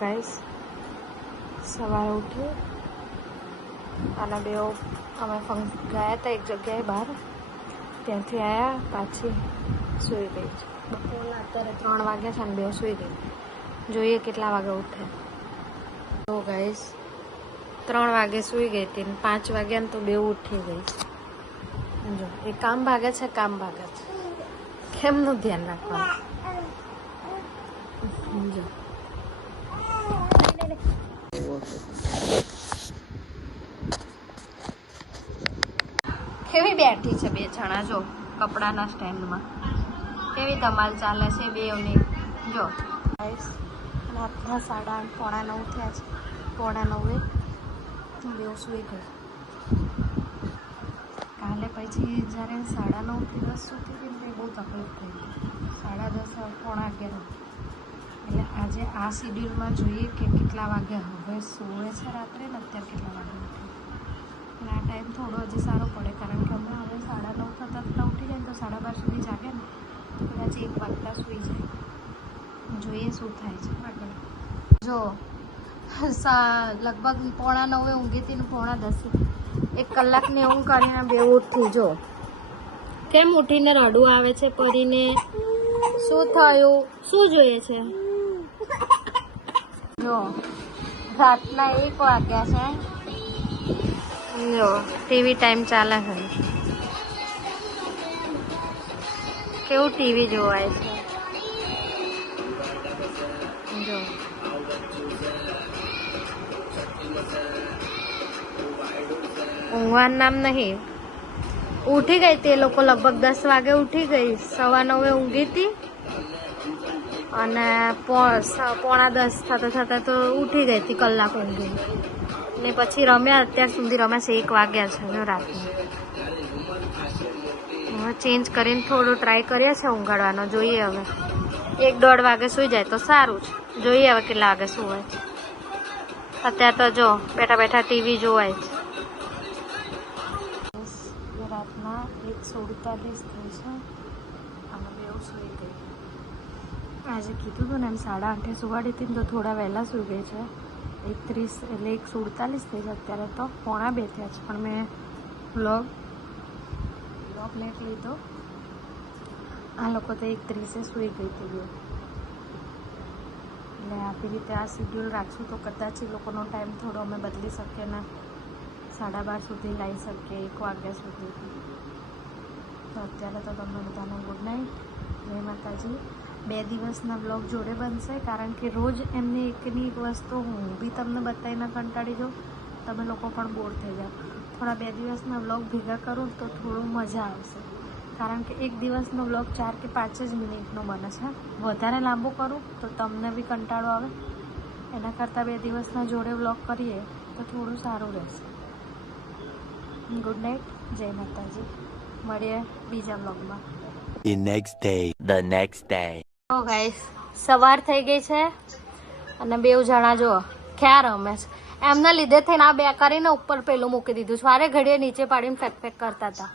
Guys સવારે ઉઠી અને બે અમે ગયા હતા એક જગ્યાએ બહાર, ત્યાંથી આવ્યા પાછી સૂઈ ગઈ છે. બપોરના અત્યારે 3 વાગ્યા છે અને બે સૂઈ ગઈ. જોઈએ કેટલા વાગે ઉઠે. તો ગાઈસ 3 વાગે સૂઈ ગઈ હતી, 5 વાગ્યા ને તો બે ઉઠી ગઈ છે. જો એ કામ ભાગે છે, કામ ભાગે છે. કેમનું ધ્યાન રાખવાનું. જો કેવી બેઠી છે બે જણા. જો કપડાના સ્ટેન્ડમાં કેવી ધમાલ ચાલે છે બેવની. જો રાતના 8:30 પોણા 9 થયા છે. પોણા 9 બે સૂઈ ગઈ. કાલે પછી જ્યારે 9:30 થી 10 સુધી હતી ને બહુ તકલીફ થઈ ગઈ. 10:30 પોણા 11. એટલે આજે આ શિડ્યુલમાં જોઈએ કે કેટલા વાગે હવે સૂવે છે રાત્રે ને અત્યારે કેટલા વાગે ઉઠે. એટલે આ ટાઈમ થોડો હજી સારો પડે, કારણ કે હમણાં હવે 9:30 થતાં ઉઠી જાય ને તો 12:30 સુધી જાગે ને તો કદાચ 1 વાગતા સૂઈ જાય. જોઈએ શું થાય છે આગળ. જો લગભગ પોણા 9 ઊંઘી હતી ને પોણા 10 1 કલાકની ઊંઘ કરીને બે ઉઠી. જો કેમ ઉઠીને રડવું આવે છે પરીને. શું થયું? શું જોઈએ છે? જો રાતના 1 વાગ્યા છે. જો ટીવી ટાઈમ ચાલે છે. કેવું ટીવી જોવાય છે. જો ઊંઘવાનું નામ નહીં. ઉઠી ગઈ તે લોકો લગભગ 10 વાગે ઉઠી ગઈ. 9:15 ઊંઘી હતી અને પોણા 10 થતા તો ઉઠી ગઈ હતી. કલાક ઊંઘી ને પછી રમ્યા. અત્યાર સુધી રમ્યા છે. 1 વાગ્યા છે જો રાતના. હવે ચેન્જ કરીને થોડું ટ્રાય કરીએ છે ઊંઘાડવાનો. જોઈએ હવે 1-1.5 વાગે સૂઈ જાય તો સારું છે. જોઈએ હવે કેટલા વાગે સુવાય. અત્યારે તો જો બેઠા બેઠા ટીવી જોવાય છે. રાતના 1:47 થઈ છે અને બેવ સૂઈ ગઈ. આજે કીધું હતું ને એમ 8:30 સુવાડી હતી ને તો થોડા વહેલા સૂઈ ગઈ છે. 1:30 એટલે 1:47 થઈ છે. અત્યારે તો પોણા 2 થયા છે. પણ મેં વ્લોગ લેટ લીધો. આ લોકો તો 1:30 સૂઈ ગઈ હતી. એટલે આવી રીતે આ શિડ્યુલ રાખશું તો કદાચ એ લોકોનો ટાઈમ થોડો અમે બદલી શકીએ ને 12:30 સુધી લાવી શકીએ, 1 વાગ્યા સુધી. તો અત્યારે તો તમને બધાને ગુડ નાઇટ, જય માતાજી. 2 દિવસના બ્લોગ જોડે બનશે, કારણ કે રોજ એમને એકની એક વસ્તુ હું બી તમને બતાવીને કંટાળી જાઉં, તમે લોકો પણ બોર થઈ જાઓ. થોડા 2 દિવસના બ્લોગ ભેગા કરું તો થોડું મજા આવશે, કારણ કે એક દિવસનો બ્લોગ 4 કે 5 જ મિનિટનો બને છે. વધારે લાંબો કરું તો તમને બી કંટાળો આવે. એના કરતાં 2 દિવસના જોડે બ્લોગ કરીએ તો થોડું સારું રહેશે. ગુડ નાઇટ, જય માતાજી. મળીએ બીજા બ્લોગમાં. The next day. Oh guys, સવાર થઈ ગઈ છે અને બેવ જણા જો ક્યાં રમે છે. એમના લીધે થઈને આ બે કરીને ઉપર પેલું મૂકી દીધું છે. વારે ઘડીએ નીચે પાડીને ફેંક કરતા હતા.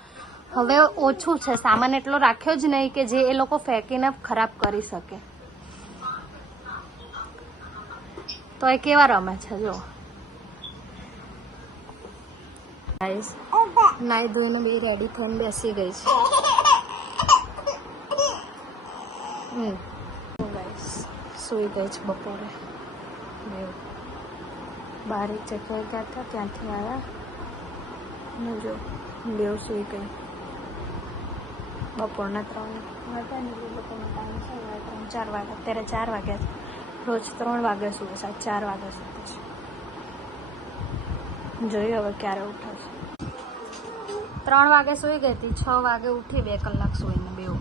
હવે ઓછું છે, સામાન એટલો રાખ્યો જ નહીં કે જે એ લોકો ફેંકીને ખરાબ કરી શકે. તો એ કેવા રમે છે જો. ગાઈસ નાઈ ધોઈને બે રેડી થઈને બેસી ગઈ છે. ગાઈસ સૂઈ ગઈ છે બપોરે. બહાર એક જગ્યાએ ગયા હતા, ત્યાંથી આવ્યા ને જો બેવ સૂઈ ગઈ. બપોરના 3 વાગ્યા ને એ લોકોનો ટાઈમ છે 3-4 વાગ્યા. અત્યારે 4 વાગ્યા છે. રોજ 3 વાગે સૂવે છે, 4 વાગ્યા સુધી છે. જોઈએ હવે ક્યારે ઉઠે છે. 3 વાગે સૂઈ ગઈ હતી, 6 વાગે ઉઠી. 2 કલાક સૂઈને બેવ.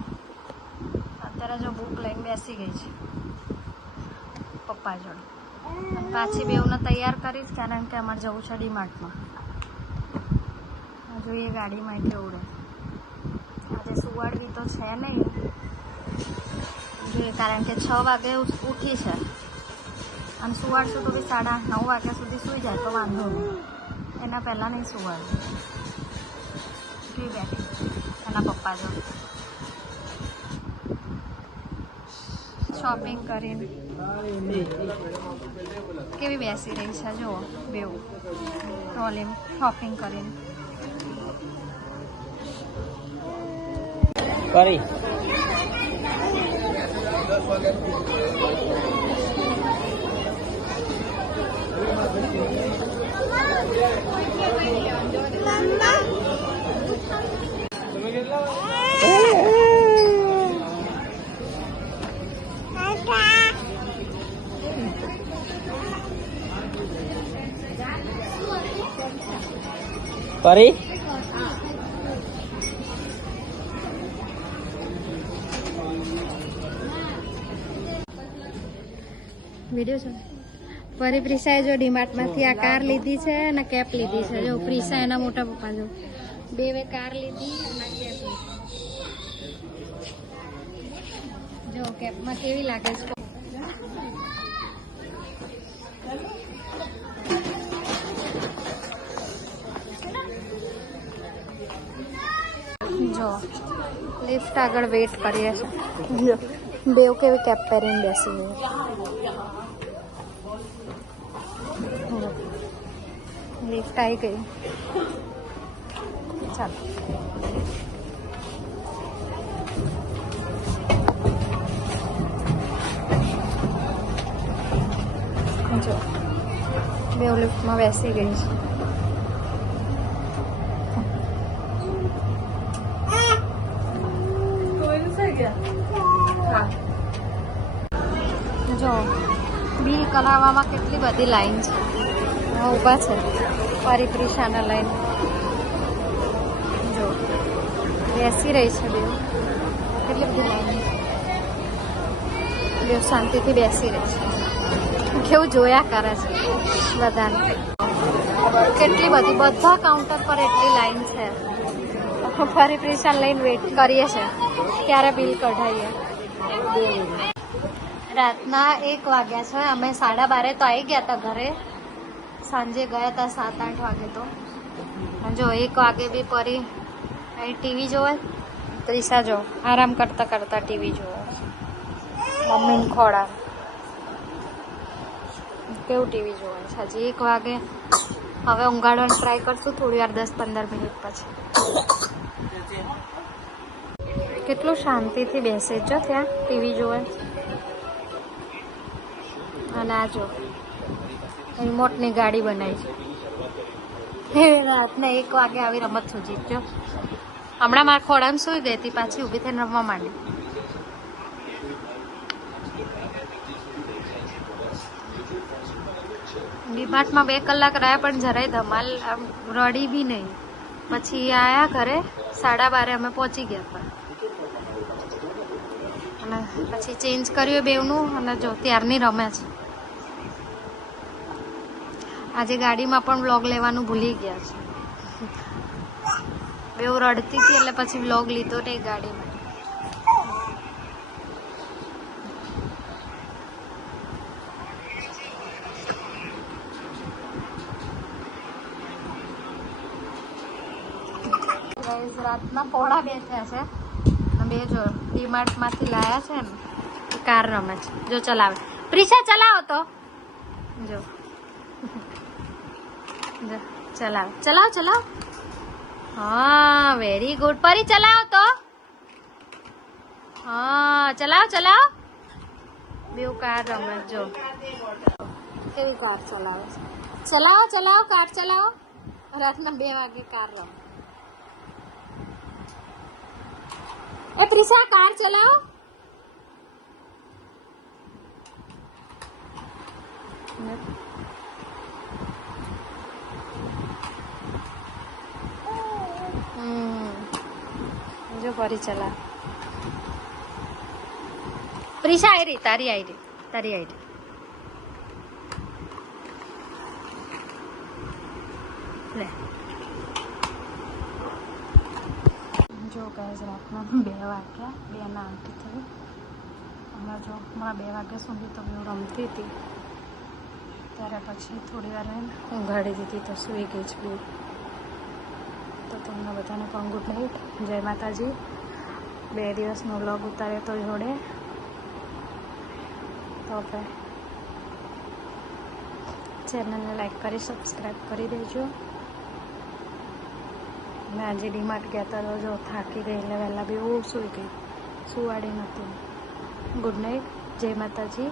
અત્યારે જો બુક લઈને બેસી ગઈ છે પપ્પા જોડે. પાછી બેવને તૈયાર કરીશ, કારણ કે અમારે જવું છે ડીમાર્ટમાં. જોઈએ ગાડીમાં કેવું રહે. આજે સુવાડવી તો છે નહીં જોઈએ, કારણ કે 6 વાગે ઉઠી છે અને સુવાડશું તો બી 9:30 વાગ્યા સુધી સૂઈ જાય તો વાંધો નહીં. એના પહેલાં નહીં સુવાડવું. કેવી બેઠી એના પપ્પા જો. શોપિંગ કરીને કેવી બેસી રહી છે જુઓ બેવ ટ્રોલી શોપિંગ કરીને કરી પરી વિડીયો છે પરી પ્રિસાએ જો ડીમાર્ટમાંથી આ કાર લીધી છે અને કેપ લીધી છે જો પ્રિસા એના મોટા પપ્પા જો બે કાર લીધી અને કેપ લીધી જો કેપમાં કેવી લાગે છે જો લિફ્ટ આગળ વેઇટ કરીએ છીએ બેવ કેવી કેપ પહેરીને બેસી ગઈ લિફ્ટ આવી ગઈ ચાલો જો બેવ લિફ્ટમાં બેસી ગઈ છે જો બિલ કરાવવામાં કેટલી બધી લાઈન છે ઊભા છે પરિપ્રિશાના લાઈન જો બેસી રહી છે બેવ કેટલી બધી લાઈન બેવ શાંતિથી બેસી રહી છે કેવું જોયા કરે છે બધાને કેટલી બધી બધા કાઉન્ટર પર એટલી લાઈન છે પરિપ્રિશાન લઈને વેઇટ કરીએ છે ક્યારે બિલ કઢાઈએ રાતના 1 વાગ્યા છે અમે 12:30 તો આવી ગયા હતા ઘરે સાંજે ગયા હતા 7-8 વાગે તો જો 1 વાગે બી પરી અહીં ટીવી જોવે પ્રિસા જો આરામ કરતા કરતા ટીવી જોવે મમ્મીને ખોડા કેવું ટીવી જોવે છે હજી 1 વાગે હવે ઊંઘાડવાનું ટ્રાય કરશું થોડી વાર 10-15 મિનિટ પછી કેટલું શાંતિથી બેસે જો ત્યાં ટીવી જોવે અને આ જો રિમોટની ગાડી બનાવી છે રાતના 1 વાગે આવી રમત સૂજી જો હમણાં મારા ખોડામાં સૂઈ ગઈ હતી પાછી ઊભી થઈને રમવા માંડી ડીમાર્ટમાં 2 કલાક રહ્યા પણ જરાય ધમાલ રડી બી નહીં પછી આયા ઘરે 12:30 અમે પહોંચી ગયા હતા અને પછી ચેન્જ કર્યું બેવનું અને જો ત્યારની રમે છે આજે ગાડીમાં પણ વ્લોગ લેવાનું ભૂલી ગયા છે બેવ રડતી હતી એટલે પછી વ્લોગ લીધો નહીં ગાડીમાં રાતના 2:30 થયા છે અને બે જો ડીમાર્ટમાંથી લાયા છે ને કાર રમે છે જો ચલાવે પ્રિશા ચલાવો તો જો ચલાવ ચલાવ ચલાવ હા વેરી ગુડ પરી ચલાવો તો હા ચલાવ ચલાવ બેવ કાર રમે જો કેવી કાર ચલાવે છે ચલાવો ચલાવો કાર ચલાવો રાતના 2 વાગે કાર રમે ए प्रिसा कार चलाओ जो परी चला प्रिसा आई रही तारी आई रही ले જો ગાઈઝ રાતના 2 વાગ્યા 2 ના 8 થઈ હમણાં જો હમણાં 2 વાગ્યા સુધી તો બેવ રમતી હતી ત્યારે પછી થોડી વાર ઊંઘાડી દીધી તો સૂઈ ગઈ છે બેવ તો તમને બધાને પણ ગુડ નાઇટ જય માતાજી 2 દિવસનો વ્લોગ ઉતાર્યો તો જોડે તો હવે ચેનલને લાઈક કરી સબસ્ક્રાઈબ કરી દેજો. મેં આજે ડીમાર્ટ ગયા હતા તો જો થાકી ગઈ એટલે વહેલા બી હું સૂઈ ગઈ, સુવાડી નથી. ગુડ નાઇટ, જય માતાજી.